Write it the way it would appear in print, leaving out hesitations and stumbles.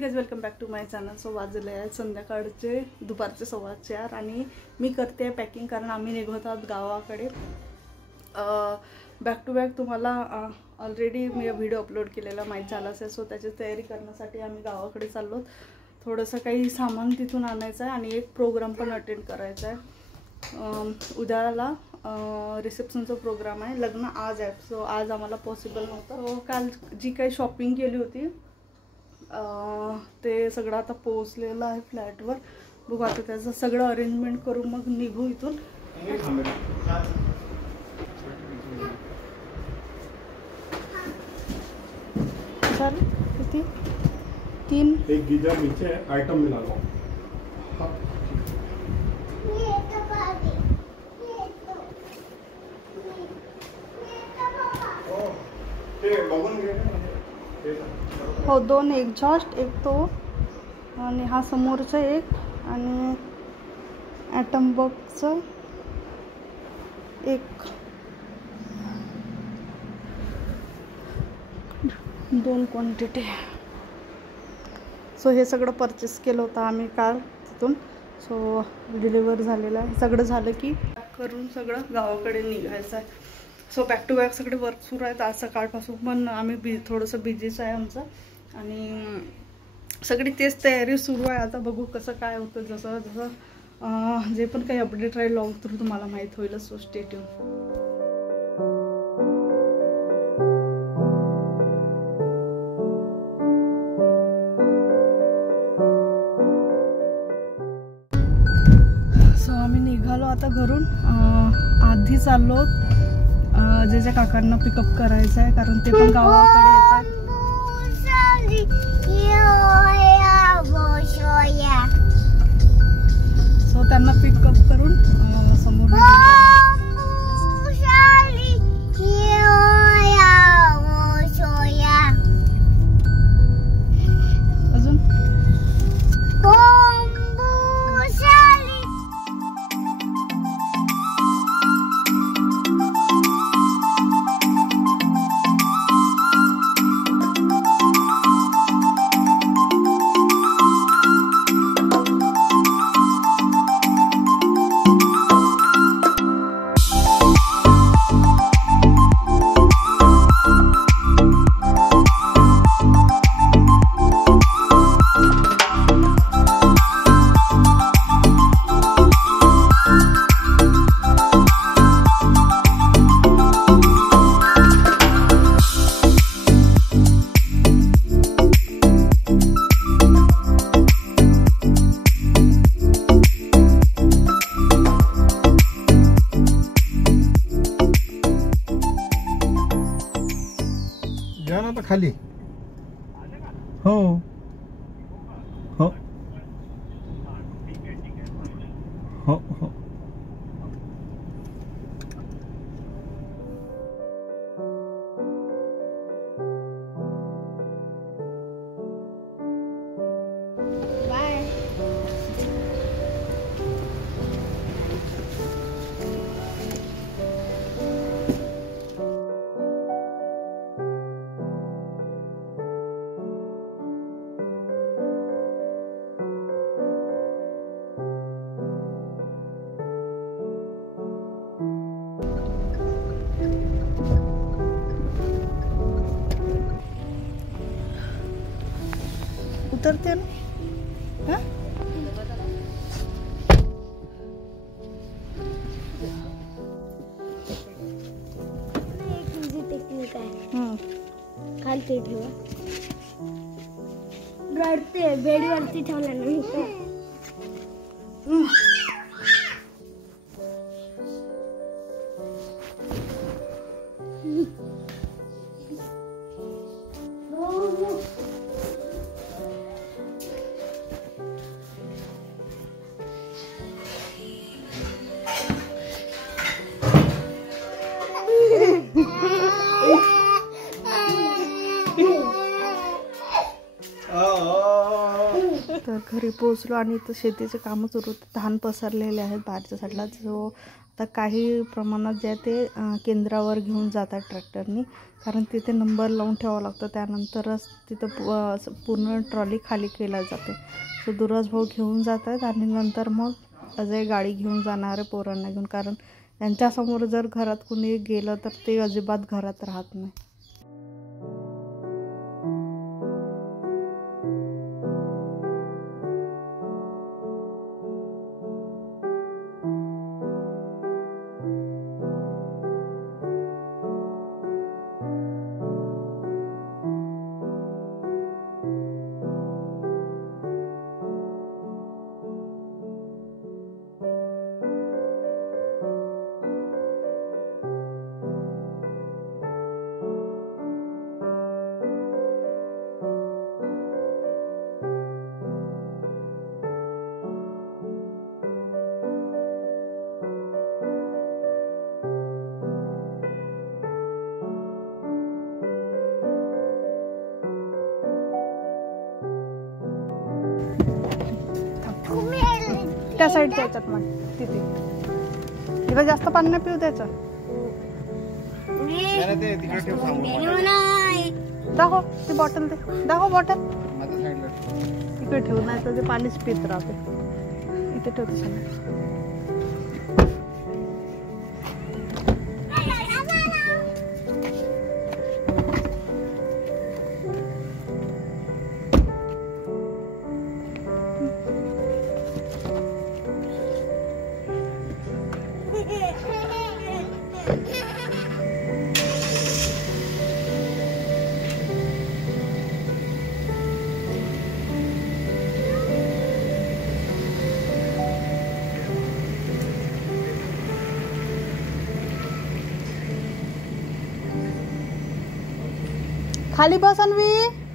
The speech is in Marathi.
Guys welcome back to my channel. So वाजले आहेत संध्याकाळचे दुपारचे 4:15 आणि मी करते पॅकिंग कारण आम्ही निघत आहोत गावाकडे। बॅक टू बॅक तुम्हाला ऑलरेडी मी व्हिडिओ अपलोड केलेला माहीत झाला असेल। सो त्याची तयारी करण्यासाठी आम्ही गावाकडे चाललो। थोडंसं काही सामान तिथून आणायचं आहे आणि एक प्रोग्राम पण अटेंड करायचा आहे। उद्याला रिसेप्शनचा प्रोग्राम आहे, लग्न आज आहे। सो आज आम्हाला पॉसिबल नव्हतं। सो काल जी काही शॉपिंग केली होती ते सगळं आता पोहोचलेलं आहे फ्लॅटवर। बघू आता त्याचं सगळं अरेंजमेंट करू मग निघू इथून। सर किती 3 एक गीजर नीचे आइटम मिला लो। हो 2 एक्झॉस्ट एक तो आणि हा समोरचा एक आणि ॲटम बॉक्सचा एक 2 क्वांटिटी। सो हे सगळं परचेस केलं होतं आम्ही काल तिथून। सो डिलिव्हर झालेलं आहे। सगळं झालं की करून सगळं गावाकडे निघायचं आहे। सो बॅक टू बॅक सगळे वर्क सुरू आहेत आज सकाळपासून। पण आम्ही थोडंसं बिझीच आहे आमचं आणि सगळी तेच तयारी सुरू आहे। आता बघू कसं काय होतं, जसं जसं जे पण काही अपडेट राहील लॉग थ्रू तुम्हाला माहीत होईल। So stay tune. आम्ही निघालो आता घरून। आधी चाललो जेच्या काकांना पिकअप करायचं आहे कारण ते पण गावाकडे येतात। सो त्यांना पिकअप करून समोर अजून खाली हो हो हो हो। उतरते ना हाँ? एक इजी टेक्निक आहे। खाली ठेवा, रडते बेडवरती ठेवलं नाही तर घरी पोहोचलो आणि इथं शेतीचे कामं सुरू होते। धान पसरलेले आहेत बाहेरच्या साईडला। जो तर काही प्रमाणात जे आहे ते केंद्रावर घेऊन जातात ट्रॅक्टरनी, कारण तिथे नंबर लावून ठेवावं लागतं, त्यानंतरच तिथं पूर्ण ट्रॉली खाली केल्या जाते. सो दुर्वास भाऊ घेऊन जात आहेत आणि नंतर मग अजय गाडी घेऊन जाणार आहे पोरांना घेऊन, कारण त्यांच्यासमोर जर घरात कुणी गेलं तर ते अजिबात घरात राहत नाही. त्या साईडच्या याच्यात मग तिथे तिला जास्त पाणी नाही पिऊ द्यायचं. दाखव ती बॉटल, दे दाखव बॉटल. इकडे ठेवू, नाही तर ते पाणीच पित राहते. इथे ठेवते सगळं. खाली बस अन्वी.